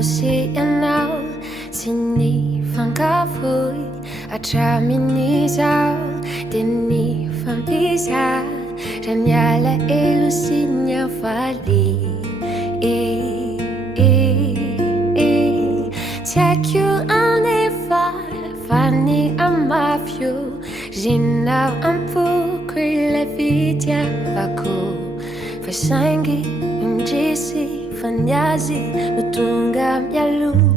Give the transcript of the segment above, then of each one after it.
ianao sy ny fankavoy hatramin'izao dia ny fampizaha ny alahelo sy ny avaly tsy haiko anefa fa ny amafio rinao ampoko ilay fitiavako fa saingy indrisy fa ny azy no tonga mialoha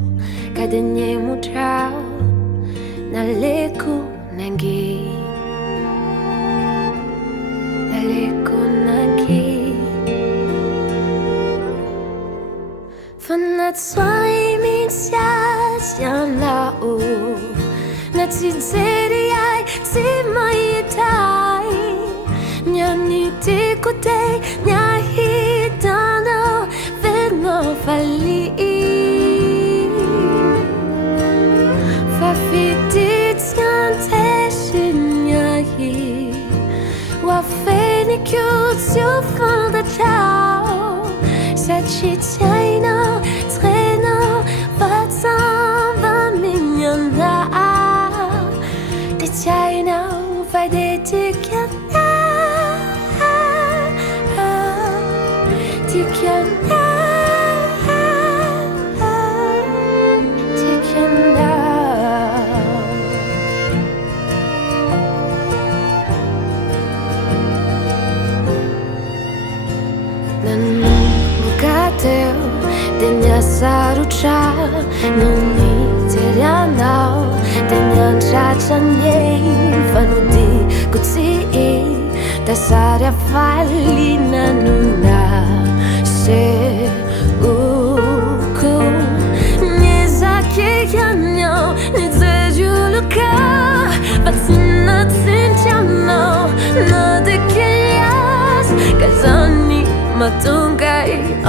ka dia ny emotrao naleko nange fa natswai mihitsy azy ianao na tsy jery ay tsy mahitay ny anitiko te ny ahitanao venao fali fa fititsy antesiny ahy wafeniko tsy ho fantatrao satria tsy hainao tsy hainao fahatsamba mignanao dia tsy hainao vady tiana tiana sarotra no nijery anao dia niantratra ny fanodiko tsy tasary afaly nanonasehoko niezake ianao nijery oloka fa tsy natsindry anao na dia kiasy ka zany mahatonga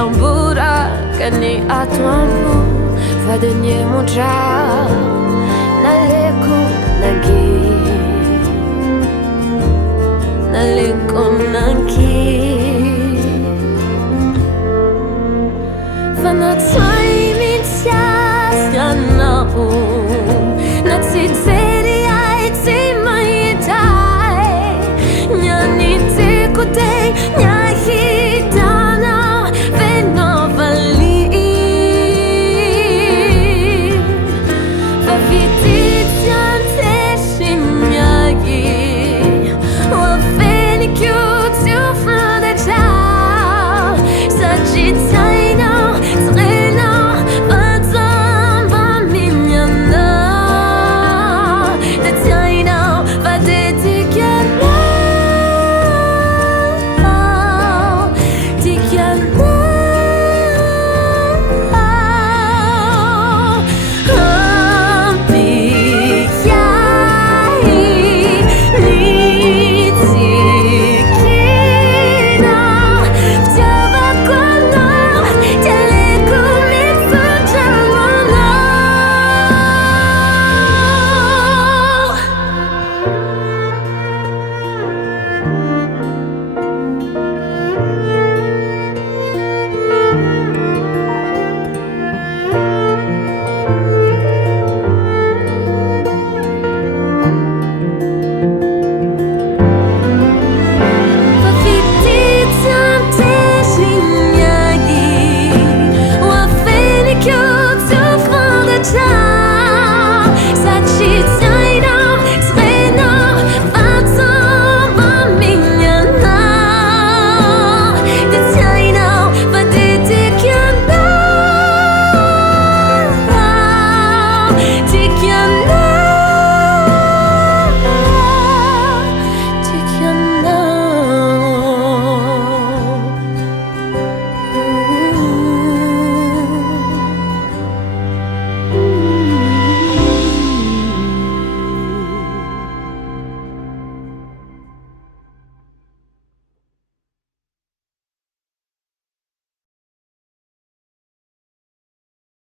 amboraka ny atoampo fa dia ny emotrao naleko nange